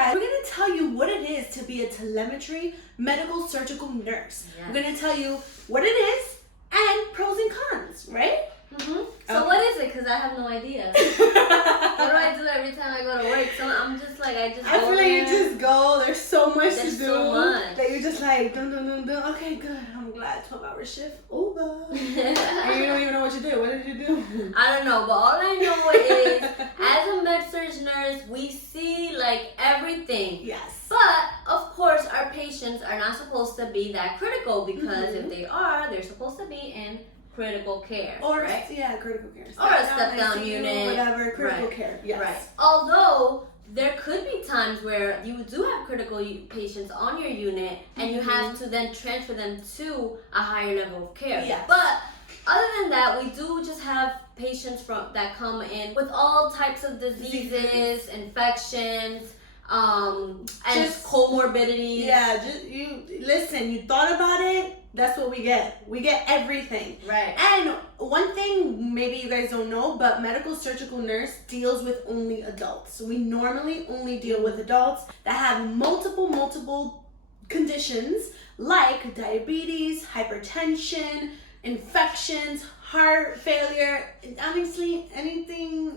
guys, we're going to tell you what it is to be a telemetry medical surgical nurse. Yes. We're going to tell you what it is and pros and cons, right? Mm-hmm. So what is it? Because I have no idea. What do I do every time I go to work? So I'm just like, I feel like you just go. There's so much to do. So much. That you're just like, dun, dun, dun, dun. Okay, good. I'm glad. 12-hour shift over. And you don't even know what you did. What did you do? I don't know, but all I know is, as a Med-Surg nurse, we see like everything. Yes. But of course, our patients are not supposed to be that critical because if they are, they're supposed to be in critical care, or right? Critical care. Or a step-down unit, whatever, critical care. Yes. Right. Although there could be times where you do have critical patients on your unit, and you have to then transfer them to a higher level of care. Yes. But other than that, we do just have patients that come in with all types of diseases, infections, and just comorbidities. Yeah, you thought about it. That's what we get. We get everything. Right. And one thing maybe you guys don't know, but medical surgical nurse deals with only adults. So we normally only deal with adults that have multiple conditions like diabetes, hypertension, infections, heart failure, honestly, anything.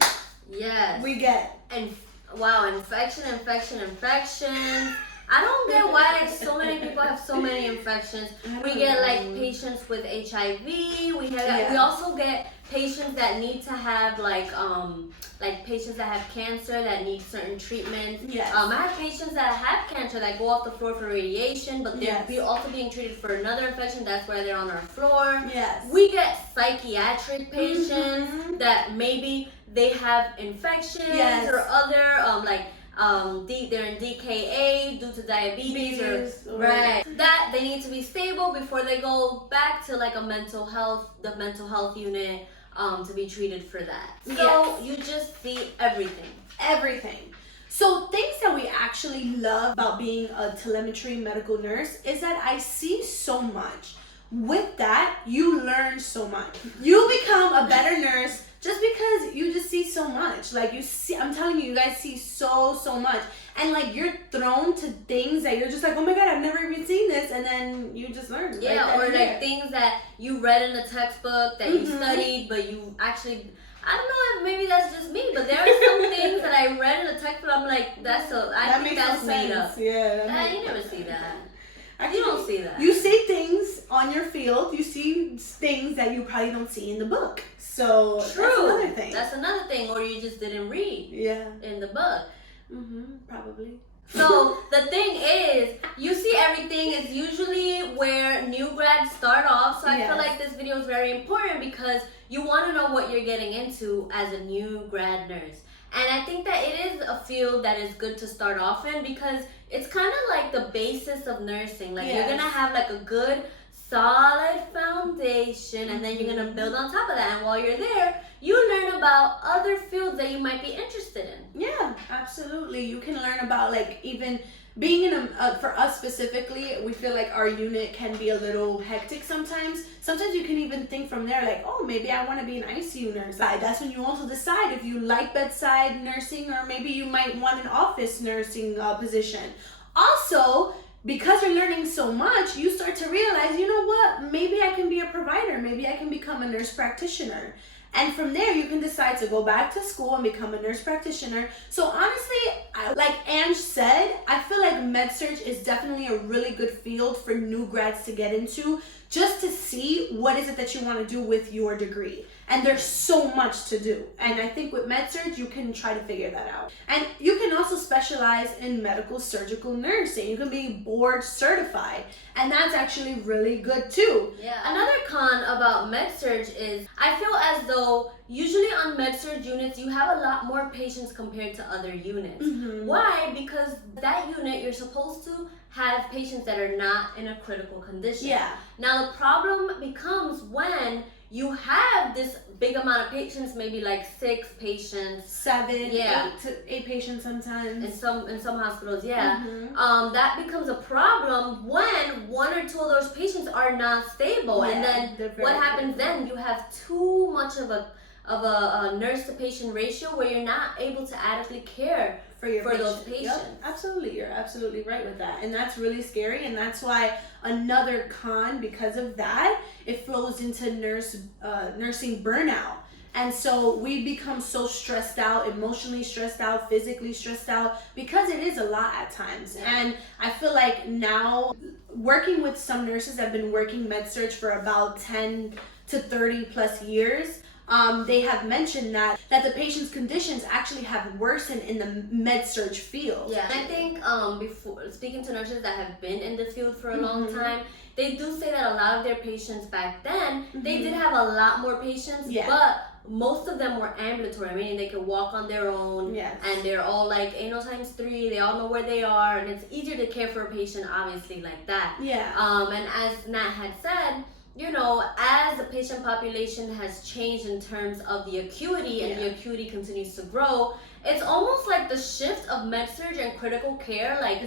Yes. We get. And wow, infections. I don't get why like so many people have so many infections. We get like patients with HIV. We also get patients that need to have like patients that have cancer that need certain treatments. Yes. I have patients that have cancer that go off the floor for radiation, but they're also being treated for another infection. That's why they're on our floor. Yes. We get psychiatric patients that maybe they have infections or other they're in DKA due to diabetes or right, that they need to be stable before they go back to like the mental health unit to be treated for that. So you just see everything. So things that we actually love about being a telemetry medical nurse is that I see so much. With that, you learn so much. You become a better nurse just because you just see so much. Like I'm telling you, you guys see so much. And like you're thrown to things that you're just like, oh my God, I've never even seen this. And then you just learn. Yeah, or like things that you read in a textbook that you studied, but you actually, I don't know if maybe that's just me, but there are some things that I read in a textbook, I'm like, I think that's made up. Yeah. You never see that. Actually, you don't see that. You see things on your field. You see things that you probably don't see in the book. So true. That's another thing. That's another thing, or you just didn't read. In the book. Probably. So the thing is, you see everything is usually where new grads start off. So I feel like this video is very important because you want to know what you're getting into as a new grad nurse. And I think that it is a field that is good to start off in because it's kind of like the basis of nursing. Like you're going to have like a good solid foundation and then you're going to build on top of that. And while you're there, you learn about other fields that you might be interested in. Yeah, absolutely. You can learn about like even being in for us specifically, we feel like our unit can be a little hectic sometimes. Sometimes you can even think from there like, oh, maybe I want to be an ICU nurse. That's when you also decide if you like bedside nursing or maybe you might want an office nursing position. Also, because you're learning so much, you start to realize, you know what, maybe I can be a provider. Maybe I can become a nurse practitioner. And from there, you can decide to go back to school and become a nurse practitioner. So honestly, like Ange said, I feel like Med-Surg is definitely a really good field for new grads to get into, just to see what is it that you want to do with your degree. And there's so much to do. And I think with Med-Surg, you can try to figure that out. And you can also specialize in medical surgical nursing. You can be board certified. And that's actually really good too. Yeah. Another con about Med-Surg is I feel as though usually on Med-Surg units, you have a lot more patients compared to other units. Why? Because that unit, you're supposed to have patients that are not in a critical condition. Yeah. Now the problem becomes when you have this big amount of patients, maybe like 6 patients, 7, 8 patients sometimes. In some hospitals, that becomes a problem when 1 or 2 of those patients are not stable, and then what happens then? You have too much of a nurse to patient ratio where you're not able to adequately care those patients. Yep, absolutely, you're absolutely right with that, and that's really scary, and that's why another con, because of that, it flows into nursing burnout. And so we become so stressed out, emotionally stressed out, physically stressed out, because it is a lot at times. Yeah. And I feel like now, working with some nurses that have been working Med-Surg for about 10 to 30 plus years, they have mentioned that the patient's conditions actually have worsened in the Med-Surg field. Yeah, I think before speaking to nurses that have been in the field for a long time, they do say that a lot of their patients back then, they did have a lot more patients, but most of them were ambulatory, meaning they could walk on their own, and they're all like anal times 3, they all know where they are, and it's easier to care for a patient obviously like that. And as Nat had said, you know, as the patient population has changed in terms of the acuity, and the acuity continues to grow, it's almost like the shift of Med-Surg and critical care, like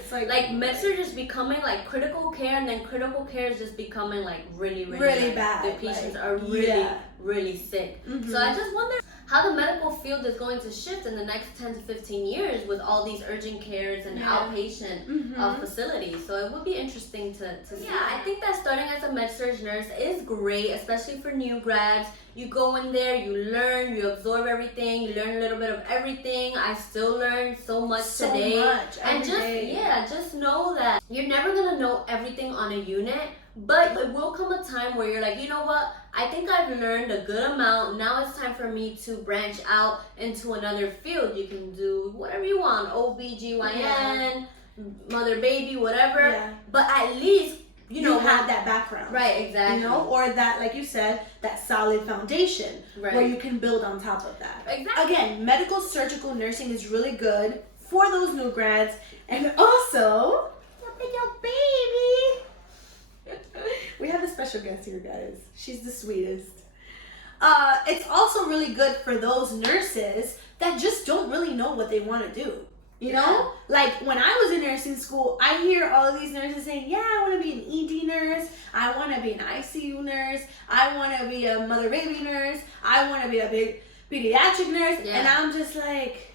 Med-Surg is becoming like critical care, and then critical care is just becoming like really bad. The patients are really sick. So I just wonder how the medical field is going to shift in the next 10 to 15 years with all these urgent cares and outpatient facilities. So it would be interesting to see. Yeah, I think that starting as a Med-Surg nurse is great, especially for new grads. You go in there, you learn, you absorb everything, you learn a little bit of everything. I still learn so much today. And just know that you're never gonna know everything on a unit, but it will come a time where you're like, you know what? I think I've learned a good amount. Now it's time for me to branch out into another field. You can do whatever you want, OB/GYN, mother baby, whatever. But at least you have that background. Right, exactly. You know, or that, like you said, that solid foundation where you can build on top of that. Exactly. Again, medical surgical nursing is really good for those new grads, and also, your baby. We have a special guest here, guys. She's the sweetest. It's also really good for those nurses that just don't really know what they want to do. You know? Like, when I was in nursing school, I hear all of these nurses saying, yeah, I want to be an ED nurse. I want to be an ICU nurse. I want to be a mother-baby nurse. I want to be a big pediatric nurse. And I'm just like,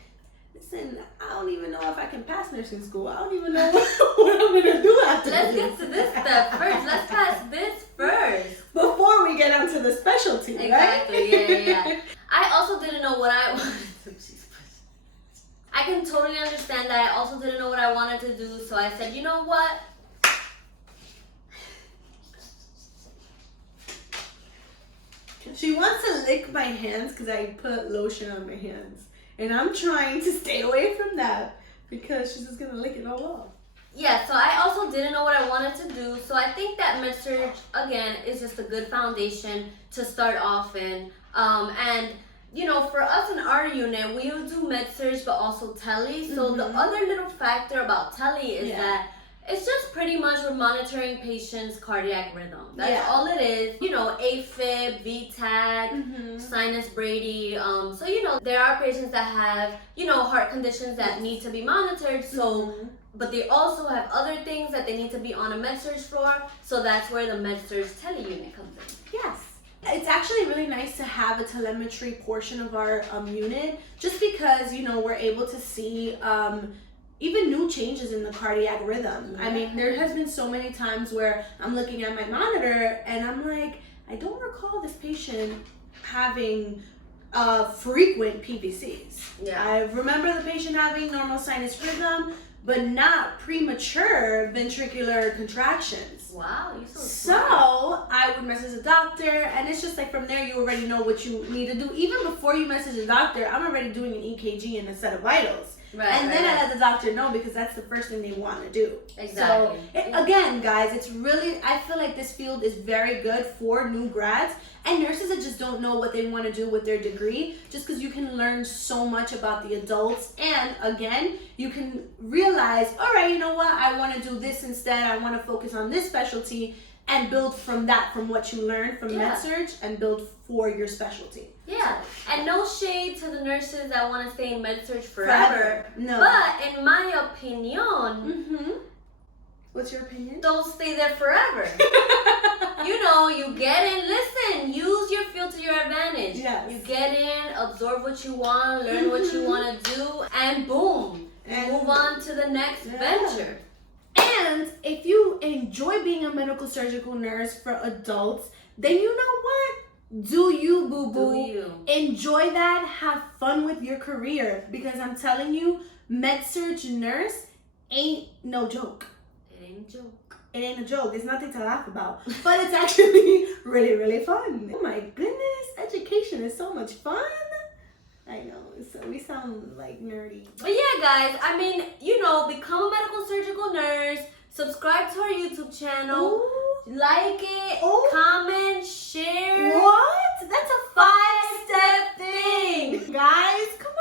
listen, I don't even know if I can pass nursing school. I don't even know what I'm going to do after this. Let's get to this step first. Let's pass this first. Before we get onto the specialty, exactly, right? Yeah. I also didn't know what I wanted to do. I can totally understand that. I also didn't know what I wanted to do, so I said, you know what? She wants to lick my hands because I put lotion on my hands. And I'm trying to stay away from that because she's just going to lick it all off. Yeah, so I also didn't know what I wanted to do. So I think that Med-Surg, again, is just a good foundation to start off in. And you know, for us in our unit, we do Med-Surg but also tele. So the other little factor about tele is that it's just pretty much we're monitoring patients' cardiac rhythm. That's all it is. You know, AFib, VTAC, sinus Brady. So, you know, there are patients that have, you know, heart conditions that need to be monitored. So, but they also have other things that they need to be on a Med-Surg for. So that's where the Med-Surg tele unit comes in. Yes. It's actually really nice to have a telemetry portion of our unit, just because, you know, we're able to see even new changes in the cardiac rhythm. I mean, there has been so many times where I'm looking at my monitor and I'm like, I don't recall this patient having frequent PVCs. I remember the patient having normal sinus rhythm, but not premature ventricular contractions. Wow, you're so I would message the doctor, and it's just like from there you already know what you need to do. Even before you message the doctor, I'm already doing an EKG and a set of vitals. And then I let the doctor know because that's the first thing they want to do. Exactly. So, again, guys, it's really, I feel like this field is very good for new grads and nurses that just don't know what they want to do with their degree, just because you can learn so much about the adults. And again, you can realize, all right, you know what? I want to do this instead. I want to focus on this specialty and build from that, from what you learn from Med-Surg, and build for your specialty. Yeah, and no shade to the nurses that want to stay in Med-Surg forever. No. But in my opinion, what's your opinion? Don't stay there forever. You know, you get in, listen, use your field to your advantage. Yes. You get in, absorb what you want, learn what you want to do, and boom. and move on to the next venture. And if you enjoy being a medical surgical nurse for adults, then you know what? Do you, boo-boo. Do you. Enjoy that. Have fun with your career. Because I'm telling you, Med-Surg nurse ain't no joke. It ain't a joke. It ain't a joke. It's nothing to laugh about. But it's actually really, really fun. Oh my goodness. Education is so much fun. I know. So we sound like nerdy. But yeah, guys, I mean, you know, become a medical surgical nurse. Subscribe to our YouTube channel. Ooh. Like it. Ooh. Comment. Share. What? That's a 5-step thing. Guys, come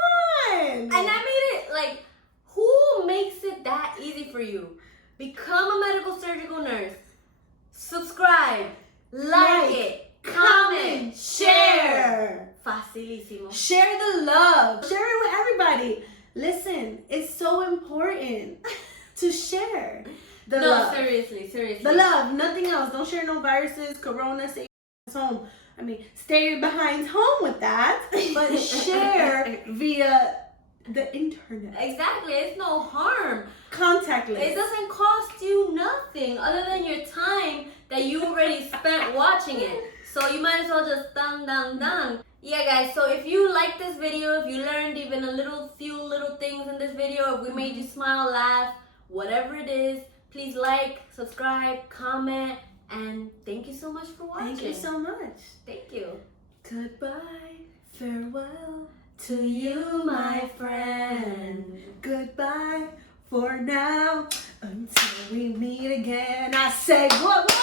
on. And I made it like, who makes it that easy for you? Become a medical surgical nurse. Subscribe. Like it. Comment. Share. Facilísimo. Share the love. Share it with everybody. Listen, it's so important to share the love. No, seriously. The love, nothing else. Don't share no viruses, corona, stay home. I mean, stay behind home with that, but share via the internet. Exactly, it's no harm. Contactless. It doesn't cost you nothing other than your time that you already spent watching it. So you might as well just done. Yeah, guys, so if you like this video, if you learned even a few little things in this video, if we made you smile, laugh, whatever it is, please like, subscribe, comment, and thank you so much for watching. Thank you so much. Thank you. Goodbye, farewell to you, my friend. Goodbye for now until we meet again. I say what?